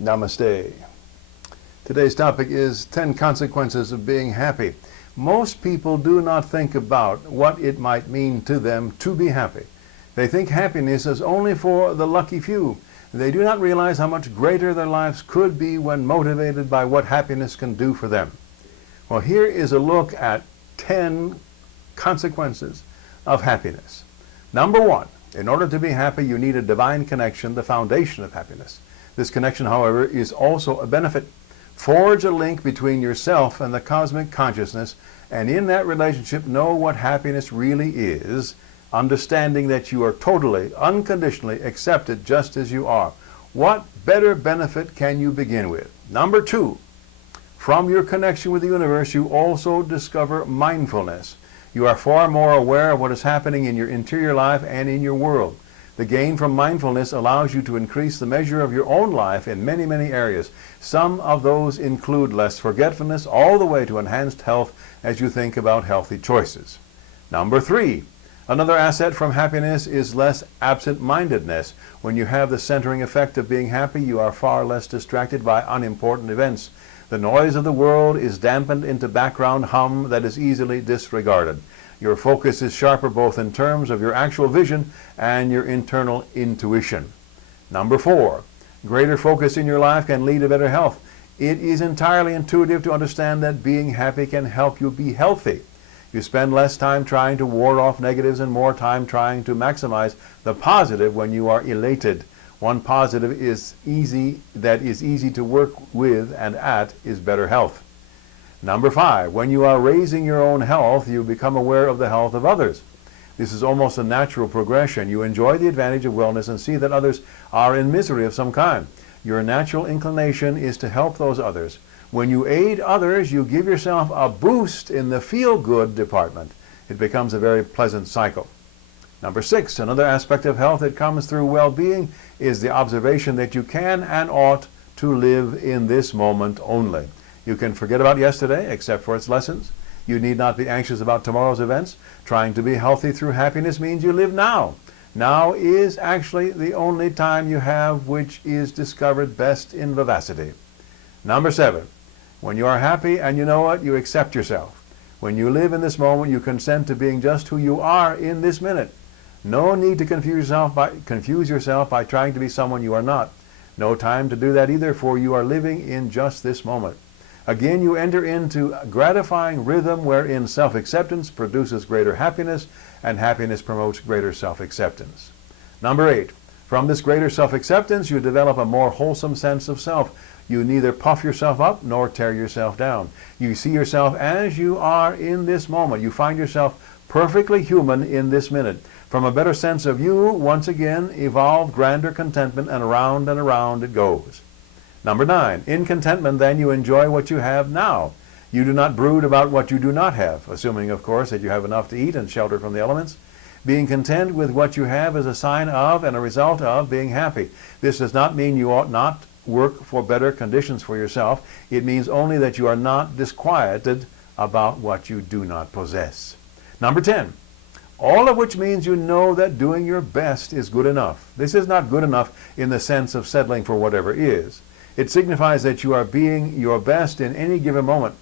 Namaste. Today's topic is 10 consequences of being happy. Most people do not think about what it might mean to them to be happy. They think happiness is only for the lucky few. They do not realize how much greater their lives could be when motivated by what happiness can do for them. Well, here is a look at 10 consequences of happiness. Number one, in order to be happy, you need a divine connection, the foundation of happiness. This connection, however, is also a benefit. Forge a link between yourself and the cosmic consciousness, and in that relationship know what happiness really is, understanding that you are totally, unconditionally accepted just as you are. What better benefit can you begin with? Number two, from your connection with the universe, you also discover mindfulness. You are far more aware of what is happening in your interior life and in your world. The gain from mindfulness allows you to increase the measure of your own life in many, many areas. Some of those include less forgetfulness all the way to enhanced health as you think about healthy choices. Number three, another asset from happiness is less absent-mindedness. When you have the centering effect of being happy, you are far less distracted by unimportant events. The noise of the world is dampened into background hum that is easily disregarded. Your focus is sharper both in terms of your actual vision and your internal intuition. Number four, greater focus in your life can lead to better health. It is entirely intuitive to understand that being happy can help you be healthy. You spend less time trying to ward off negatives and more time trying to maximize the positive when you are elated. One positive that is easy to work with and at is better health. Number five, when you are raising your own health, you become aware of the health of others. This is almost a natural progression. You enjoy the advantage of wellness and see that others are in misery of some kind. Your natural inclination is to help those others. When you aid others, you give yourself a boost in the feel-good department. It becomes a very pleasant cycle. Number six, another aspect of health that comes through well-being is the observation that you can and ought to live in this moment only. You can forget about yesterday, except for its lessons. You need not be anxious about tomorrow's events. Trying to be healthy through happiness means you live now. Now is actually the only time you have, which is discovered best in vivacity. Number seven, when you are happy and you know it, you accept yourself. When you live in this moment, you consent to being just who you are in this minute. No need to confuse yourself by trying to be someone you are not. No time to do that either, for you are living in just this moment. Again, you enter into a gratifying rhythm wherein self-acceptance produces greater happiness and happiness promotes greater self-acceptance. Number eight, from this greater self-acceptance, you develop a more wholesome sense of self. You neither puff yourself up nor tear yourself down. You see yourself as you are in this moment. You find yourself perfectly human in this minute. From a better sense of you, once again, evolve grander contentment, and around it goes. Number nine, in contentment, then, you enjoy what you have now. You do not brood about what you do not have, assuming, of course, that you have enough to eat and shelter from the elements. Being content with what you have is a sign of and a result of being happy. This does not mean you ought not work for better conditions for yourself. It means only that you are not disquieted about what you do not possess. Number 10, all of which means you know that doing your best is good enough. This is not good enough in the sense of settling for whatever is. It signifies that you are being your best in any given moment.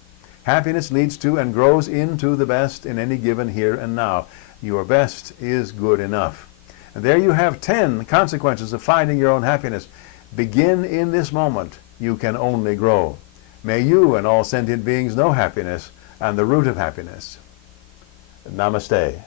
Happiness leads to and grows into the best in any given here and now. Your best is good enough. And there you have 10 consequences of finding your own happiness. Begin in this moment. You can only grow. May you and all sentient beings know happiness and the root of happiness. Namaste.